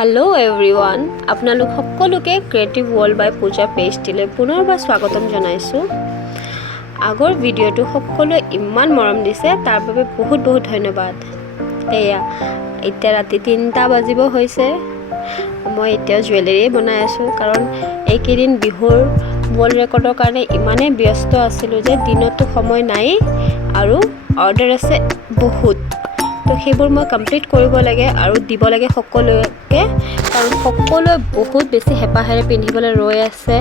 Hello everyone आपनालोक सकलोके creative world by Puja पेजटिले पुनरबार स्वागतम जनाइছোঁ। आगर भिडिओটো सकलोৱে इमान मरम दिसे तार বাবে बहुत बहुत धन्यवाद। एया इतना राति 3টা বাজিব হৈছে। মই এতিয়া জুৱেলাৰী বনাই আছোঁ কাৰণ এইকেইদিন বিহুৰ वर्ल्ड रेकर्डर কাৰণে ইমানে ব্যস্ত আছিলোঁ যে দিনতো সময় নাই আৰু অৰ্ডাৰ আছে বহুত। तो সেইবোৰ মই কমপ্লিট কৰিব লাগে আৰু দিব লাগে সকলোকে কাৰণ সকলোৱে বহুত বেছি হেপাহেৰে পিন্ধিবলৈ ৰৈ আছে।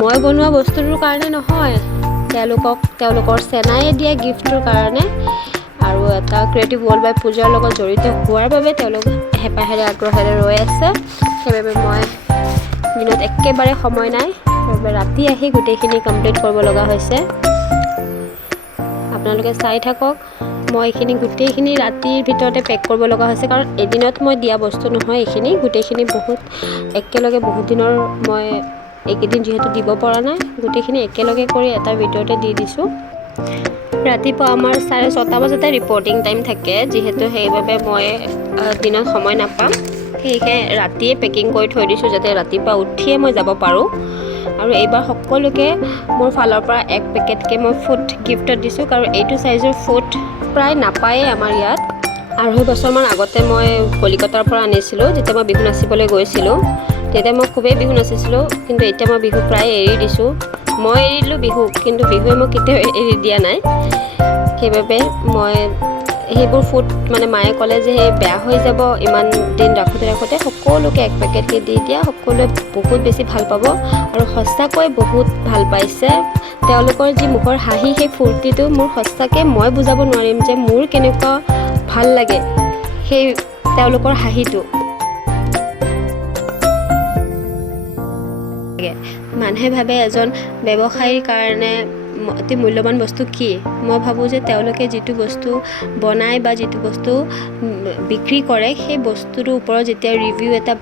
মই বনোৱা বস্তুৰ কাৰণে নহয়, তেওঁলোকৰ চেনাই দিয়া গিফ্টৰ কাৰণে আৰু এটা ক্ৰিয়েটিভ ৱৰ্ল্ড বাই পূজাৰ লগত জড়িত হোৱাৰ বাবে তেওঁলোক হেপাহেৰে আগ্ৰহেৰে ৰৈ আছে। সেইবাবে মই দিনত একেবাৰে সময় নাই, সেইবাবে ৰাতি আহি গোটেইখিনি কমপ্লিট কৰিব লগা হৈছে। আপোনালোকে চাই থাকক। মই এইখিনি গোটেইখিনি ৰাতিৰ ভিতৰতে পেক কৰিব লগা হৈছে কাৰণ এদিনত মই দিয়া বস্তু নহয়। এইখিনি গোটেইখিনি বহুত একেলগে বহুত দিনৰ মই এইকেইদিন যিহেতু দিব পৰা নাই, গোটেইখিনি একেলগে কৰি এটা ভিডিঅ'তে দি দিছোঁ। ৰাতিপুৱা আমাৰ 6:30 বজাতে ৰিপৰ্টিং টাইম থাকে, যিহেতু সেইবাবে মই দিনত সময় নাপাম। সেয়েহে ৰাতিয়ে পেকিং কৰি থৈ দিছোঁ যাতে ৰাতিপুৱা উঠিয়ে মই যাব পাৰোঁ। আৰু এইবাৰ সকলোকে মোৰ ফালৰ পৰা 1 পেকেটকৈ মই ফুড গিফ্টত দিছোঁ কাৰণ এইটো সাইজৰ ফুড প্ৰায় নাপায়ে আমাৰ ইয়াত। 2.5 বছৰমান আগতে মই কলিকতাৰ পৰা আনিছিলোঁ, যেতিয়া মই বিহু নাচিবলৈ গৈছিলোঁ। তেতিয়া মই খুবেই বিহু নাচিছিলোঁ, কিন্তু এতিয়া মই বিহু প্ৰায় এৰি দিছোঁ। মই এৰি দিলোঁ বিহু, কিন্তু বিহুৱে মই কেতিয়াও এৰি দিয়া নাই। সেইবাবে মই সেইবোৰ ফুড মানে মায়ে ক'লে যে সেই বেয়া হৈ যাব ইমান দিন ৰাখোঁতে সকলোকে 1 পেকেটকৈ দি দিয়া, সকলোৱে বহুত বেছি ভাল পাব আৰু সঁচাকৈ বহুত ভাল পাইছে। তেওঁলোকৰ যি মুখৰ হাঁহি, সেই ফূৰ্তিটো মোৰ সঁচাকৈ মই বুজাব নোৱাৰিম যে মোৰ কেনেকুৱা ভাল লাগে সেই তেওঁলোকৰ হাঁহিটো। মানুহে ভাবে এজন ব্যৱসায়ীৰ কাৰণে অতি মূল্যৱান বস্তু কি? মই ভাবোঁ যে তেওঁলোকে যিটো বস্তু বনায় বা যিটো বস্তু বিক্ৰী কৰে, সেই বস্তুটোৰ ওপৰত যেতিয়া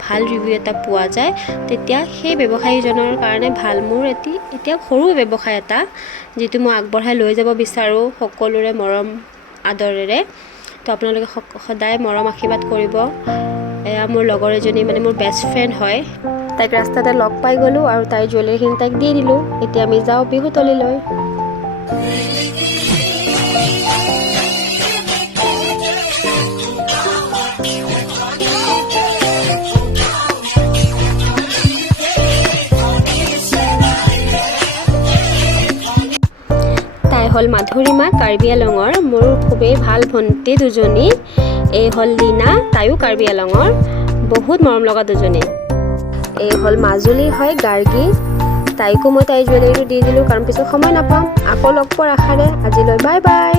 ভাল ৰিভিউ এটা পোৱা যায়, তেতিয়া সেই ব্যৱসায়ীজনৰ কাৰণে ভাল। মোৰ এতিয়া সৰু ব্যৱসায় এটা, যিটো মই আগবঢ়াই লৈ যাব বিচাৰোঁ সকলোৰে মৰম আদৰেৰে। তো আপোনালোকে সদায় মৰম আশীৰ্বাদ কৰিব। এয়া মোৰ লগৰ এজনী, মানে মোৰ বেষ্ট ফ্ৰেণ্ড হয়। তাইক ৰাস্তাতে লগ পাই গ'লোঁ আৰু তাইৰ জুৱেলাৰীখিনি তাইক দি দিলোঁ। এতিয়া আমি যাওঁ বিহুতলীলৈ। তাই হ'ল মাধুৰিমা, কাৰ্বি আংলঙৰ। মোৰ খুবেই ভাল ভণ্টি দুজনী। এই হ'ল লীনা, তাইও কাৰ্বি আংলঙৰ, বহুত মৰম লগা দুজনী। এই হ'ল মাজুলীৰ হয় গাৰ্গী, তাইকো মই তাইৰ জুৱেলাৰীটো দি দিলোঁ কাৰণ পিছত সময় নাপাম। আকৌ লগ পোৱাৰ আশাৰে আজিলৈ বাই বাই।